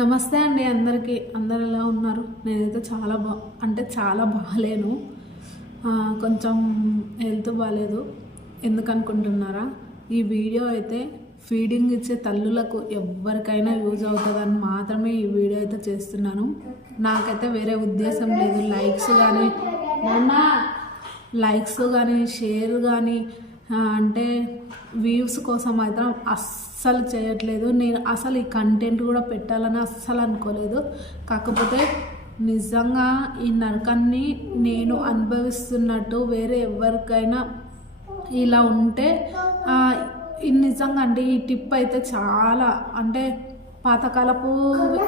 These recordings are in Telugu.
నమస్తే అండి అందరికీ. అందరు ఎలా ఉన్నారు? నేనైతే చాలా బా అంటే చాలా బాగాలేను కొంచెం హెల్త్ బాగాలేదు ఎందుకనుకుంటున్నారా? ఈ వీడియో అయితే ఫీడింగ్ ఇచ్చే తల్లులకు ఎవరికైనా యూజ్ అవుతుందని మాత్రమే ఈ వీడియో అయితే చేస్తున్నాను. నాకైతే వేరే ఉద్దేశం లేదు. లైక్స్ కానీ లైక్స్ కానీ షేర్ కానీ అంటే వ్యూస్ కోసం మాత్రం అస్సలు చేయట్లేదు. నేను అసలు ఈ కంటెంట్ కూడా పెట్టాలని అస్సలు అనుకోలేదు. కాకపోతే నిజంగా ఈ నరకాన్ని నేను అనుభవిస్తున్నట్టు వేరే ఎవరికైనా ఇలా ఉంటే నిజంగా అండి ఈ టిప్ అయితే చాలా అంటే పాతకాలపు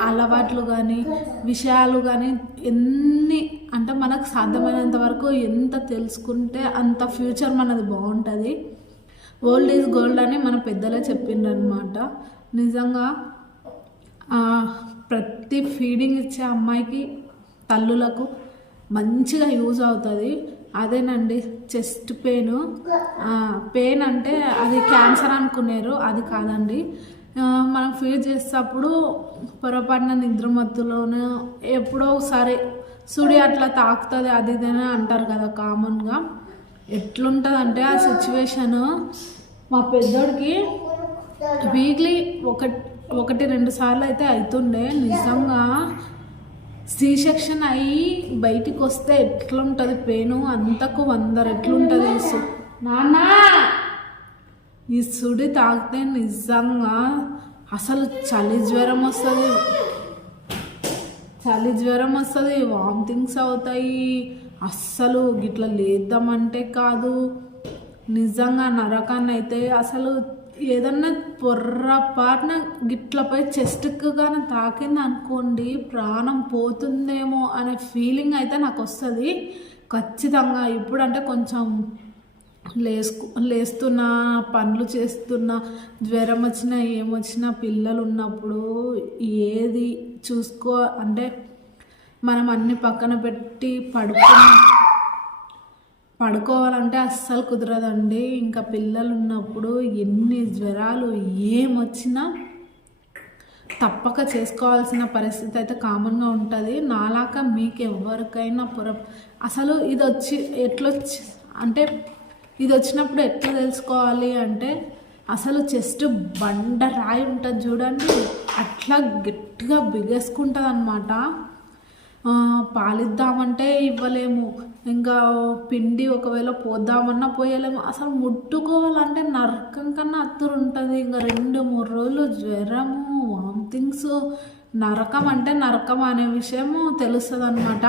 అలవాట్లు కానీ విషయాలు కానీ ఎన్ని అంటే మనకు సాధ్యమైనంత వరకు ఎంత తెలుసుకుంటే అంత ఫ్యూచర్ మనది బాగుంటుంది. ఓల్డ్ ఈజ్ గోల్డ్ అని మన పెద్దలే చెప్పిండ్రు అనమాట నిజంగా ప్రతి ఫీడింగ్ ఇచ్చే అమ్మాయికి తల్లులకు మంచిగా యూజ్ అవుతుంది. అదేనండి చెస్ట్ పెయిన్ పెయిన్ అంటే అది క్యాన్సర్ అనుకునేరు అది కాదండి. మనం ఫీల్ చేసేటప్పుడు పొరపాటున నిద్రమత్తులోనూ ఎప్పుడో ఒకసారి సుడి అట్లా తాకుతుంది అది ఇదని అంటారు కదా కామన్గా ఎట్లుంటుంది అంటే ఆ సిచ్యువేషన్ మా పెద్దోడికి వీక్లీ ఒక ఒకటి రెండు సార్లు అయితే అవుతుండే నిజంగా సి సెక్షన్ అయ్యి బయటికి వస్తే ఎట్లుంటుంది పెయిన్ అంతకు వంద రెట్లుంటుంది నాన్న! ఈ సుడి తాగితే నిజంగా అసలు చలి జ్వరం వస్తుంది. చలి జ్వరం వస్తుంది వామిటింగ్స్ అవుతాయి. అస్సలు గిట్ల లేద్దామంటే కాదు. నిజంగా నరకాన్ని అయితే అసలు ఏదన్నా పొర్రపాటున గిట్లపై చెస్ట్కి కానీ తాకింది అనుకోండి ప్రాణం పోతుందేమో అనే ఫీలింగ్ అయితే నాకు వస్తుంది ఖచ్చితంగా ఇప్పుడంటే కొంచెం లేసుకు లేస్తున్నా పనులు చేస్తున్నా జ్వరం వచ్చినా ఏమొచ్చినా పిల్లలు ఉన్నప్పుడు ఏది చూసుకో అంటే మనం అన్ని పక్కన పెట్టి పడుకున్న పడుకోవాలంటే అస్సలు కుదరదండి. ఇంకా పిల్లలు ఉన్నప్పుడు ఎన్ని జ్వరాలు ఏమొచ్చినా తప్పక చేసుకోవాల్సిన పరిస్థితి అయితే కామన్గా ఉంటుంది. నాలాక మీకు ఎవరికైనా పొర అసలు ఇది వచ్చి ఎట్లొచ్చి అంటే ఇది వచ్చినప్పుడు ఎట్లా తెలుసుకోవాలి అంటే అసలు చెస్ట్ బండ రాయి ఉంటుంది చూడండి. అట్లా గట్టిగా బిగేసుకుంటుంది అనమాట పాలిద్దామంటే ఇవ్వలేము. ఇంకా పిండి ఒకవేళ పోద్దామన్నా పోయలేము. అసలు ముట్టుకోవాలంటే నరకం కన్నా అత్తురు ఉంటుంది ఇంకా రెండు మూడు రోజులు జ్వరము వామిటింగ్స్ నరకం అంటే నరకం అనే విషయము తెలుస్తుంది అనమాట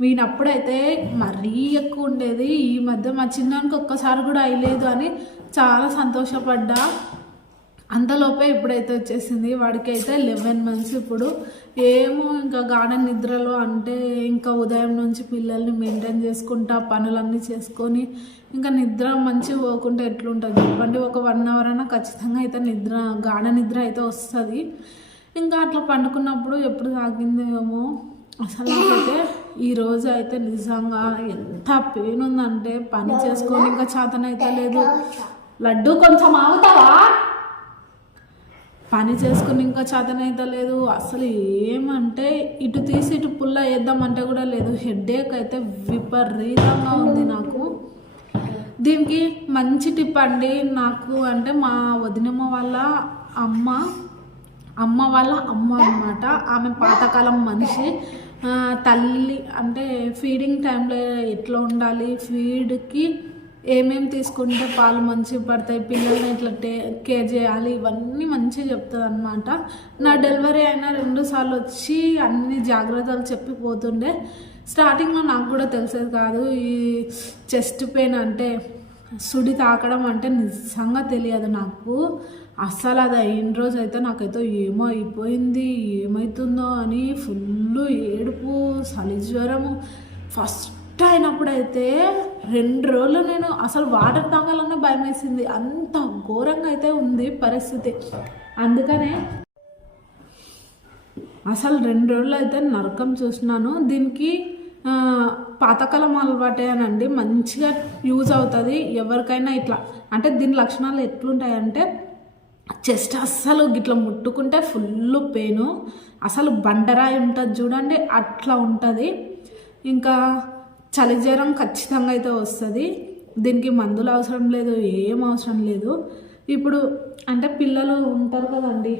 వీనప్పుడైతే మరీ ఎక్కువ ఉండేది. ఈ మధ్య మా చిన్నానికి ఒక్కసారి కూడా అయ్యలేదు అని చాలా సంతోషపడ్డా. అంతలోపే ఇప్పుడైతే వచ్చేసింది. వాడికి అయితే లెవెన్ మంత్స్ ఇప్పుడు. ఏమో ఇంకా గార్డెన్ నిద్రలో అంటే ఇంకా ఉదయం నుంచి పిల్లల్ని మెయింటైన్ చేసుకుంటా పనులన్నీ చేసుకొని ఇంకా నిద్ర మంచిగా పోకుంటే ఎట్లుంటుంది చెప్పండి? ఒక వన్ అవర్ అయినా ఖచ్చితంగా అయితే నిద్ర గాఢ నిద్ర అయితే వస్తుంది. ఇంకా అట్లా పండుకున్నప్పుడు ఎప్పుడు తాగిందేమో? అసలు అయితే ఈ రోజు అయితే నిజంగా ఎంత పెయిన్ ఉందంటే పని చేసుకొని ఇంకా చేతనైతే లేదు. లడ్డు కొంచెం ఆగుతావా? పని చేసుకుని ఇంకా చేతనైతే లేదు. అసలు ఏమంటే ఇటు తీసి ఇటు పుల్ల వేద్దామంటే కూడా లేదు. హెడ్ఏక్ అయితే విపరీతంగా ఉంది నాకు. దీనికి మంచి టిప్ అండి. నాకు అంటే మా వదినమ్మ వాళ్ళ అమ్మ అమ్మ వాళ్ళ అమ్మ అన్నమాట. ఆమె పాతకాలం మనిషి. తల్లి అంటే ఫీడింగ్ టైంలో ఎట్లా ఉండాలి? ఫీడ్కి ఏమేమి తీసుకుంటే పాలు మంచిగా పడతాయి పిల్లల్ని ఇట్లా టే కేర్ చేయాలి ఇవన్నీ మంచిగా చెప్తుంది అనమాట నా డెలివరీ అయినా రెండుసార్లు వచ్చి అన్ని జాగ్రత్తలు చెప్పి పోతుండే. స్టార్టింగ్లో నాకు కూడా తెలిసేది కాదు ఈ చెస్ట్ పెయిన్ అంటే సుడి తాకడం అంటే నిజంగా తెలియదు నాకు. అస్సలు అది అయిన రోజు అయితే నాకైతే ఏమో అయిపోయింది ఏమవుతుందో అని ఫుల్ ఏడుపు చలి జ్వరము. ఫస్ట్ అయినప్పుడైతే రెండు రోజులు నేను అసలు వాటర్ తాగాలన్నా భయం వేసింది అంత ఘోరంగా అయితే ఉంది పరిస్థితి. అందుకనే అసలు రెండు రోజులు అయితే నరకం చూసినాను. దీనికి పాతకాలం పాతకాలం అలవాటేనండి మంచిగా యూజ్ అవుతుంది. ఎవరికైనా ఇట్లా. అంటే దీని లక్షణాలు ఎట్లుంటాయంటే చెస్ట్ అస్సలు గిట్లా ముట్టుకుంటే ఫుల్ పెయిన్. అసలు బండరాయి ఉంటుంది చూడండి అట్లా ఉంటుంది. ఇంకా చలి జ్వరం ఖచ్చితంగా అయితే వస్తుంది. దీనికి మందులు అవసరం లేదు ఏం అవసరం లేదు. ఇప్పుడు అంటే పిల్లలు ఉంటారు కదండి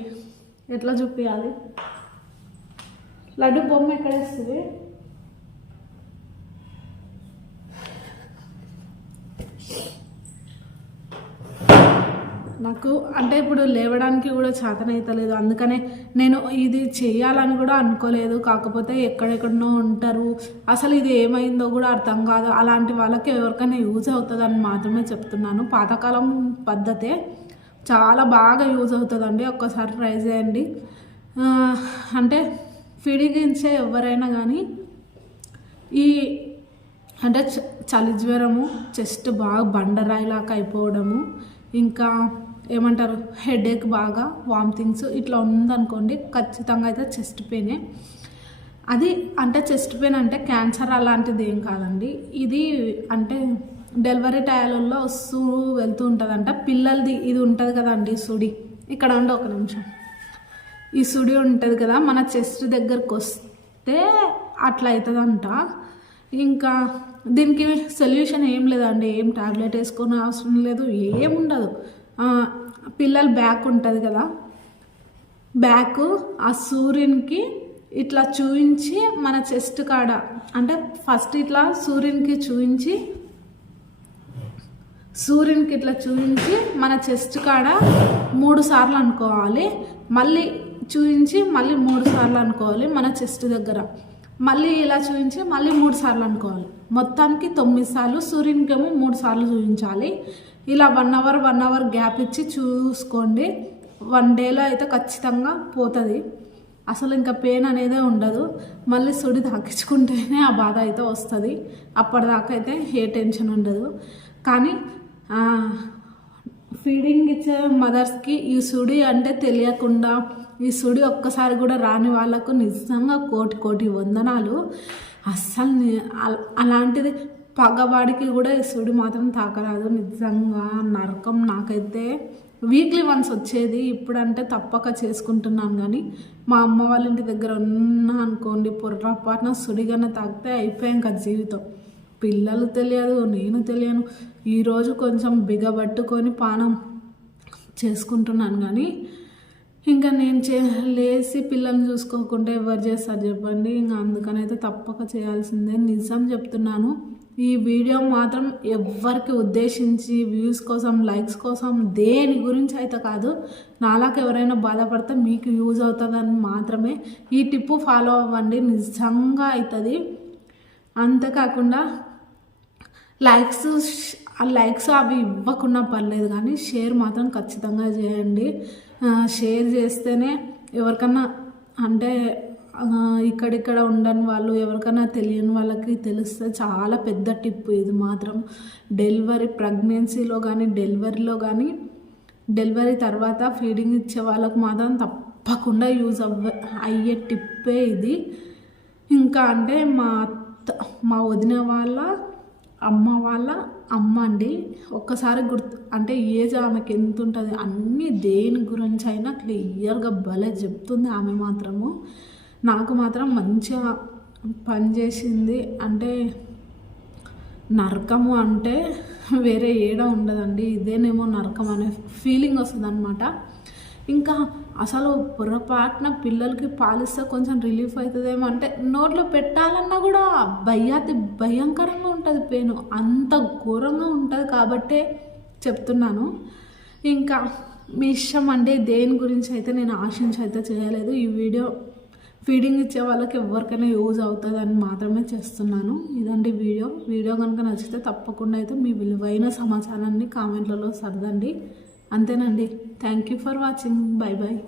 ఎట్లా చూపించాలి లడ్డు బొమ్మ ఎక్కడేస్తుంది నాకు అంటే ఇప్పుడు లేవడానికి కూడా చేతనైతలేదు. అందుకనే నేను ఇది చేయాలని కూడా అనుకోలేదు. కాకపోతే ఎక్కడెక్కడనో ఉంటారు. అసలు ఇది ఏమైందో కూడా అర్థం కాదు. అలాంటి వాళ్ళకి ఎవరికైనా యూజ్ అవుతుందని మాత్రమే చెప్తున్నాను. పాతకాలం పద్ధతే చాలా బాగా యూజ్ అవుతుందండి. ఒక్కసారి ట్రై చేయండి. అంటే ఫిడిగించే ఎవరైనా కానీ ఈ అంటే చ- చలి జ్వరము చెస్ట్ బాగా బండరాయిలాగా అయిపోవడము ఇంకా ఏమంటారు? హెడేక్ బాగా వామిటింగ్స్ ఇట్లా ఉందనుకోండి ఖచ్చితంగా అయితే చెస్ట్ పెయినే. అది అంటే చెస్ట్ పెయిన్ అంటే క్యాన్సర్ అలాంటిది ఏం కాదండి. ఇది అంటే డెలివరీ టైంలో వస్తూ వెళ్తూ ఉంటుందంట. పిల్లలది ఇది ఉంటుంది కదండి సుడి. ఇక్కడ ఉండి ఒక నిమిషం. ఈ సుడి ఉంటుంది కదా మన చెస్ట్ దగ్గరకు వస్తే అట్లా అవుతుందంట ఇంకా దీనికి సొల్యూషన్ ఏం లేదండి. ఏం టాబ్లెట్ వేసుకునే అవసరం లేదు ఏముండదు పిల్లల బ్యాక్ ఉంటుంది కదా. బ్యాక్ ఆ సూర్యునికి ఇట్లా చూయించి మన చెస్ట్ కాడ అంటే ఫస్ట్ ఇట్లా సూర్యునికి చూయించి సూర్యునికి ఇట్లా చూపించి మన చెస్ట్ కాడ మూడు సార్లు అనుకోవాలి. మళ్ళీ చూపించి మళ్ళీ మూడు సార్లు అనుకోవాలి మన చెస్ట్ దగ్గర. మళ్ళీ ఇలా చూపించి మళ్ళీ మూడు సార్లు అనుకోవాలి. మొత్తానికి తొమ్మిది సార్లు సూర్యునికేమో మూడు సార్లు చూపించాలి ఇలా one hour one hour gap ఇచ్చి చూసుకోండి. వన్ డేలో అయితే ఖచ్చితంగా పోతుంది. అసలు ఇంకా పెయిన్ అనేదే ఉండదు. మళ్ళీ సుడి తాకించుకుంటేనే ఆ బాధ అయితే వస్తుంది. అప్పటిదాకా అయితే ఏ టెన్షన్ ఉండదు. కానీ ఫీడింగ్ ఇచ్చే మదర్స్కి ఈ సుడి అంటే తెలియకుండా ఈ సుడి ఒక్కసారి కూడా రాని వాళ్ళకు నిజంగా కోటి కోటి వందనాలు. అస్సలు అలాంటిది పగవాడికి కూడా ఈ సుడి మాత్రం తాకరాదు. నిజంగా నరకం నాకైతే వీక్లీ వన్స్ వచ్చేది. ఇప్పుడంటే తప్పక చేసుకుంటున్నాను కానీ మా అమ్మ వాళ్ళ ఇంటి దగ్గర ఉన్నా అనుకోండి పొర్రపాటున సుడిగానే తాకితే అయిపోయాం కదా జీవితం. పిల్లలు తెలియదు నేను తెలియను. ఈరోజు కొంచెం బిగబట్టుకొని పానం చేసుకుంటున్నాను కానీ ఇంకా నేను చే లేచి పిల్లల్ని చూసుకోకుండా ఎవరు చేస్తారు చెప్పండి. ఇంకా అందుకనైతే తప్పక చేయాల్సిందే. నిజం చెప్తున్నాను. ఈ వీడియో మాత్రం ఎవరికి ఉద్దేశించి వ్యూస్ కోసం లైక్స్ కోసం దేని గురించి అయితే కాదు నాలాకి ఎవరైనా బాధపడితే మీకు యూజ్ అవుతుందని మాత్రమే ఈ టిప్పు ఫాలో అవ్వండి. నిజంగా అవుతుంది. అంతేకాకుండా లైక్స్ ఆ లైక్స్ అవి ఇవ్వకుండా పర్లేదు కానీ షేర్ మాత్రం ఖచ్చితంగా చేయండి. షేర్ చేస్తేనే ఎవరికన్నా అంటే ఇక్కడిక్కడ ఉండని వాళ్ళు ఎవరికైనా తెలియని వాళ్ళకి తెలిస్తే చాలా పెద్ద టిప్ ఇది మాత్రం. డెలివరీ ప్రెగ్నెన్సీలో కానీ డెలివరీలో కానీ డెలివరీ తర్వాత ఫీడింగ్ ఇచ్చే వాళ్ళకు మాత్రం తప్పకుండా యూజ్ అవ్వ అయ్యే టిప్పే ఇది. ఇంకా అంటే మా అత్త మా వదిన వాళ్ళ అమ్మ వాళ్ళ అమ్మ అండి ఒక్కసారి గుర్తు అంటే ఏజ్ ఆమెకి ఎంత ఉంటుంది అన్నీ దేని గురించి అయినా క్లియర్గా భలే చెప్తుంది ఆమె మాత్రము. నాకు మాత్రం మంచిగా పనిచేసింది అంటే నరకము అంటే వేరే ఏడ ఉండదండి. ఇదేనేమో నరకం అనే ఫీలింగ్ వస్తుంది అనమాట ఇంకా అసలు పొరపాటున పిల్లలకి పాలిస్తే కొంచెం రిలీఫ్ అవుతుందేమో అంటే నోట్లో పెట్టాలన్నా కూడా భయాతి భయంకరంగా ఉంటుంది పెయిన్ అంత ఘోరంగా ఉంటుంది కాబట్టే చెప్తున్నాను. ఇంకా మీ ఇష్టం అంటే దేని గురించి అయితే నేను ఆశించి అయితే చేయలేదు. ఈ వీడియో ఫీడింగ్ ఇచ్చే వాళ్ళకి ఎవరికైనా యూజ్ అవుతుంది అని మాత్రమే చేస్తున్నాను. ఇదండి వీడియో. వీడియో కనుక నచ్చితే తప్పకుండా అయితే మీ విలువైన సమాచారాన్ని కామెంట్లలో సర్దండి. అంతేనండి. Thank you for watching bye bye